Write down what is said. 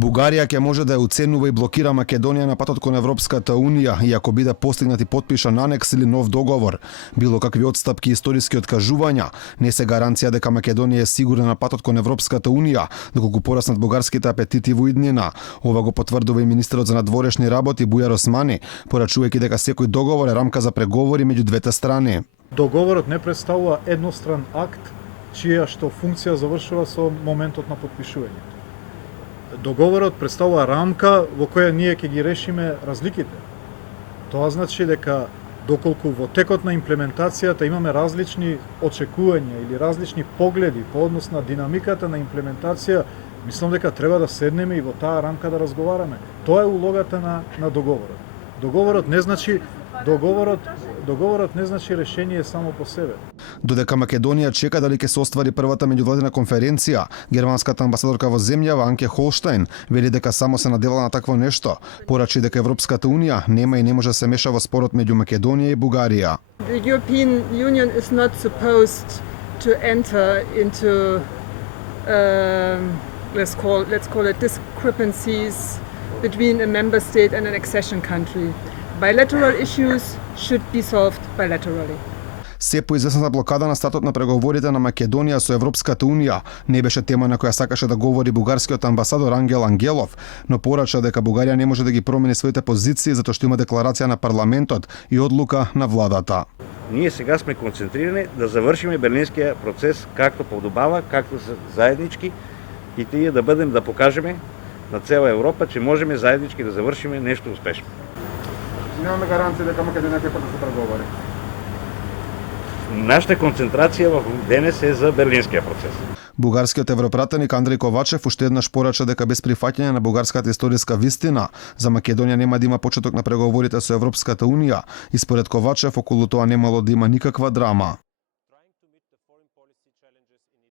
Бугарија ќе може да ја уценува и блокира Македонија на патот кон Европската Унија, иако биде постигнат и подпишан анекс или нов договор. Било какви отстапки и историски откажувања не се гаранција дека Македонија е сигурна на патот кон Европската Унија, доколку пораснат бугарските апетити во иднина. Ова го потврдува и министерот за надворешни работи Бујар Османи, порачувајќи дека секој договор е рамка за преговори меѓу двете страни. Договорот не представува едностран акт, чија што функција завршува со моментот на подпишување. Договорот представува рамка во која ние ќе ги решиме разликите. Тоа значи дека доколку во текот на имплементацијата имаме различни очекувања или различни погледи по однос на динамиката на имплементација, мислам дека треба да седнеме и во таа рамка да разговараме. Тоа е улогата на договорот. Договорот не значи решение само по себе. Додека Македонија чека дали ќе се оствари првата меѓувладина конференција, германската амбасадорка во земјава Анке Холштајн вели дека само се надевала на такво нешто, порачи дека Европската Унија нема и не може да се меша во спорот меѓу Македонија и Бугарија. The European Union is not supposed to enter into let's call it discrepancies between a member state and an accession country. Bilateral issues should be solved bilaterally. Се поизвестната блокада на статот на преговорите на Македонија со Европската Унија не беше тема на која сакаше да говори бугарскиот амбасадор Ангел Ангелов, но порача дека Бугарија не може да ги промени своите позиции затоа што има декларација на парламентот и одлука на владата. Ние сега сме концентрирани да завршиме Берлинскиот процес както подобава, както заеднички и тие да бъдем да покажеме на цела Европа, че можеме заеднички да завршиме нешто успешно. Немаме гаранција дека Македонија ќе да преговори. Нашата концентрација во денес е за Берлинскиот процес. Бугарскиот европратеник Андреј Ковачев уште еднаш порача дека без прифаќање на бугарската историска вистина за Македонија нема да има почеток на преговорите со Европската Унија и според Ковачев околу тоа немало да има никаква драма.